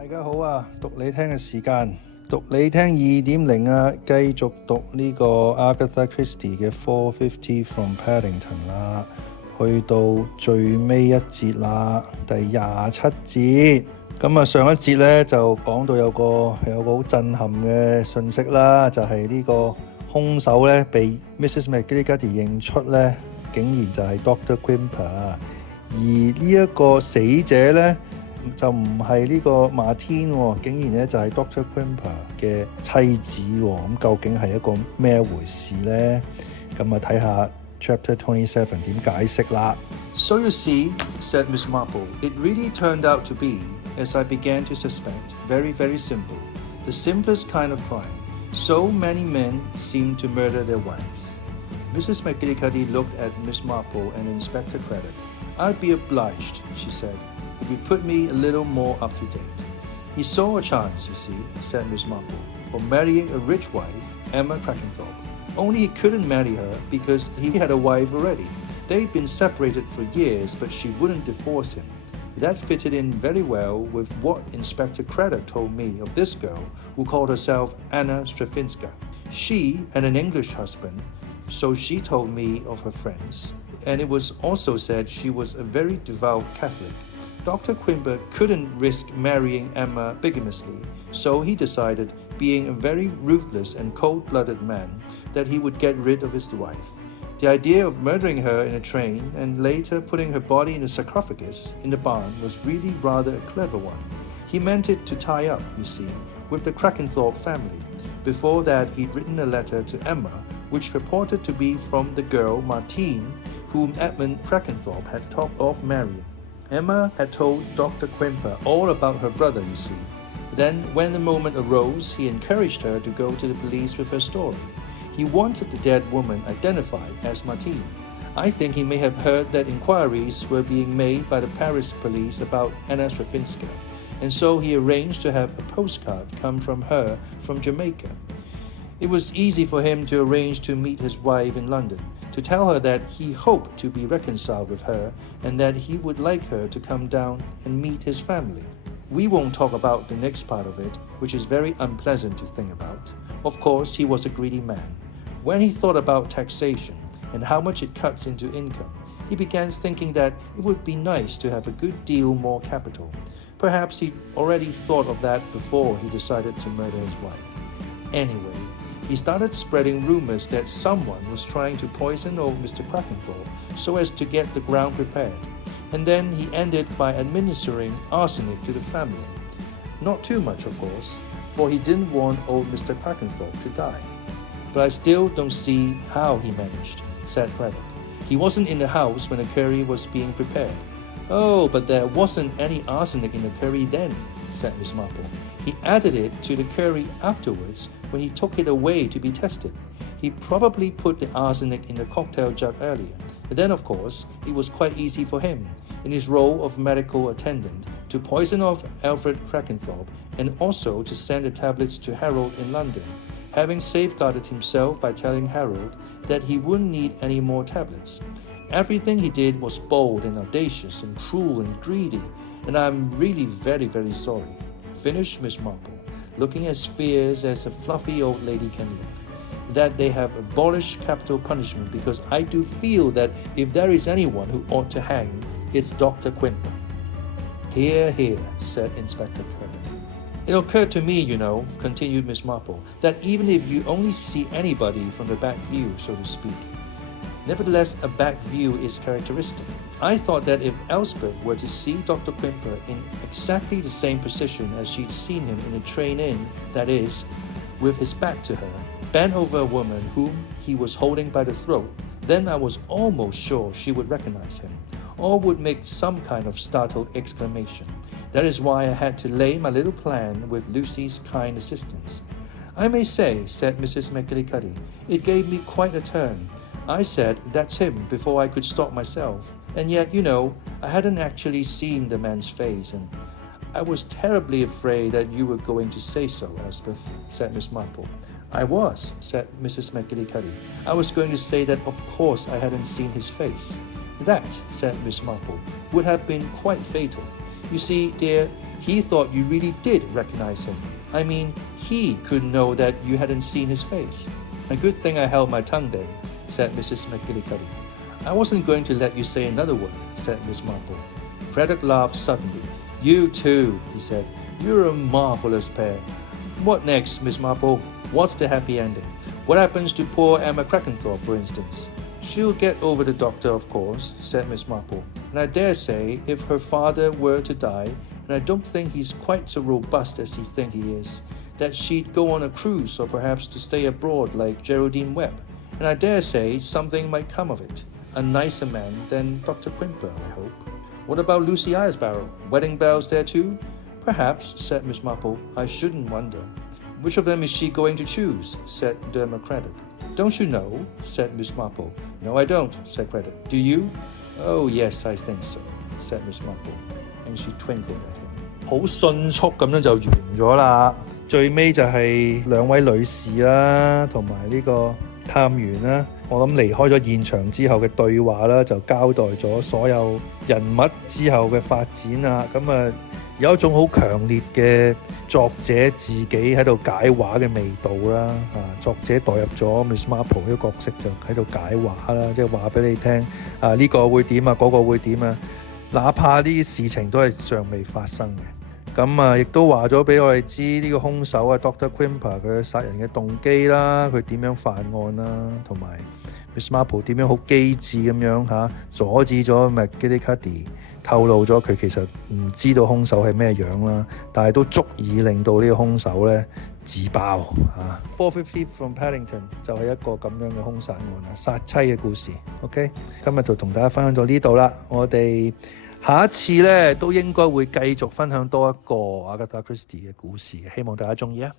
大家好啊，讀你聽嘅時間，讀你聽2.0啊，繼續讀呢個 A.Christie 嘅450 from Paddington 啦，去到最尾一節啦，第27節。咁啊，上一節咧就講到有個好震撼嘅信息啦，就係呢個兇手咧被 Mrs. McGillicuddy 認出咧，竟然就係 Dr. Quimper， 而呢一個死者咧就唔係呢個馬天喎，竟然咧就係 Dr. Quimper 嘅妻子喎。咁究竟係一個咩回事咧？咁啊睇下 Chapter 27點解釋啦。So you see, said Miss Marple, it really turned out to be, as I began to suspect, very, very simple. The simplest kind of crime. So many men seem to murder their wives. Mrs. McGillicuddy looked at Miss Marple and Inspector Craddock. I'd be obliged, she said.If you put me a little more up to date. He saw a chance, you see, said Miss Marple, of marrying a rich wife, Emma Crackenthorpe. Only he couldn't marry her because he had a wife already. They'd been separated for years, but she wouldn't divorce him. That fitted in very well with what Inspector Craddock told me of this girl who called herself Anna Stravinska. She had an English husband, so she told me of her friends, and it was also said she was a very devout Catholic.Dr. Quimper couldn't risk marrying Emma bigamously, so he decided, being a very ruthless and cold-blooded man, that he would get rid of his wife. The idea of murdering her in a train and later putting her body in a sarcophagus in the barn was really rather a clever one. He meant it to tie up, you see, with the Crackenthorpe family. Before that, he'd written a letter to Emma, which purported to be from the girl Martine, whom Edmund Crackenthorpe had talked of marrying.Emma had told Dr. Quimper all about her brother, you see. Then, when the moment arose, he encouraged her to go to the police with her story. He wanted the dead woman identified as Martine. I think he may have heard that inquiries were being made by the Paris police about Anna Stravinska, and so he arranged to have a postcard come from her from Jamaica. It was easy for him to arrange to meet his wife in London.To tell her that he hoped to be reconciled with her and that he would like her to come down and meet his family. We won't talk about the next part of it, which is very unpleasant to think about. Of course, he was a greedy man. When he thought about taxation and how much it cuts into income, he began thinking that it would be nice to have a good deal more capital. Perhaps he'd already thought of that before he decided to murder his wife. Anyway,He started spreading rumors that someone was trying to poison old Mr. Crackenthorpe so as to get the ground prepared. And then he ended by administering arsenic to the family. Not too much, of course, for he didn't want old Mr. Crackenthorpe to die. But I still don't see how he managed, said Craddock. He wasn't in the house when the curry was being prepared. Oh, but there wasn't any arsenic in the curry then, said Miss Marple.He added it to the curry afterwards when he took it away to be tested. He probably put the arsenic in the cocktail jug earlier. And then, of course, it was quite easy for him, in his role of medical attendant, to poison off Alfred Crackenthorpe and also to send the tablets to Harold in London, having safeguarded himself by telling Harold that he wouldn't need any more tablets. Everything he did was bold and audacious and cruel and greedy, and I'm really very, very sorry.Finished Miss Marple, looking as fierce as a fluffy old lady can look. That they have abolished capital punishment because I do feel that if there is anyone who ought to hang, it's Dr. Quimper. Hear, hear, said Inspector Craddock. It occurred to me, you know, continued Miss Marple, that even if you only see anybody from the back view, so to speak,Nevertheless, a back view is characteristic. I thought that if Elspeth were to see Dr. Quimper in exactly the same position as she'd seen him in a train in, that is, with his back to her, bent over a woman whom he was holding by the throat, then I was almost sure she would recognize him, or would make some kind of startled exclamation. That is why I had to lay my little plan with Lucy's kind assistance. I may say, said Mrs. McGillicuddy, it gave me quite a turn.I said, that's him, before I could stop myself. And yet, you know, I hadn't actually seen the man's face, and I was terribly afraid that you were going to say so, Elspeth, said Miss Marple. I was, said Mrs. McGillicuddy. I was going to say that of course I hadn't seen his face. That, said Miss Marple, would have been quite fatal. You see, dear, He thought you really did recognize him. I mean, he couldn't know that you hadn't seen his face. A good thing I held my tongue then, said Mrs. McGillicuddy. I wasn't going to let you say another word, said Miss Marple. Craddock laughed suddenly. You too, he said. You're a marvelous pair. What next, Miss Marple? What's the happy ending? What happens to poor Emma Crackenthorpe, for instance? She'll get over the doctor, of course, said Miss Marple. And I dare say, if her father were to die, and I don't think he's quite so robust as you think he is, that she'd go on a cruise or perhaps to stay abroad like Geraldine Webb. And I dare say something might come of it. A nicer man than Dr. Quimper, I hope. What about Lucy Iresbarrow? Wedding bells there too? Perhaps, said Miss Marple. I shouldn't wonder. Which of them is she going to choose? Said Dermot Craddock. Don't you know? Said Miss Marple. No, I don't, said Craddock. Do you? Oh, yes, I think so, said Miss Marple. And she twinkled at him. 好迅速咁樣就完咗啦。最尾就係兩位女士啦，同埋呢個探員啦。我諗離開咗現場之後嘅對話啦，就交代咗所有人物之後嘅發展啊。咁啊，有一種好強烈嘅作者自己喺度解畫嘅味道啦。作者代入咗 Miss Marple 呢個角色就喺度解畫啦，即係話俾你聽呢個會點啊，嗰個會點啊。哪怕呢啲事情都係尚未發生嘅。咁亦都話咗俾我哋知呢個兇手Dr. Quimper 佢殺人嘅動機啦，佢點樣犯案啦，同埋 Miss Marple 點樣好機智咁樣阻止咗 McGillicuddy， 透露咗佢其實唔知道兇手係咩樣啦，但係都足以令到呢個兇手咧自爆450 from Paddington 就係一個咁樣嘅兇殺案殺妻嘅故事。OK， 今日就同大家分享到呢度啦，我哋下一次咧都應該會繼續分享多一個 A.Christie 嘅故事嘅，希望大家中意啊！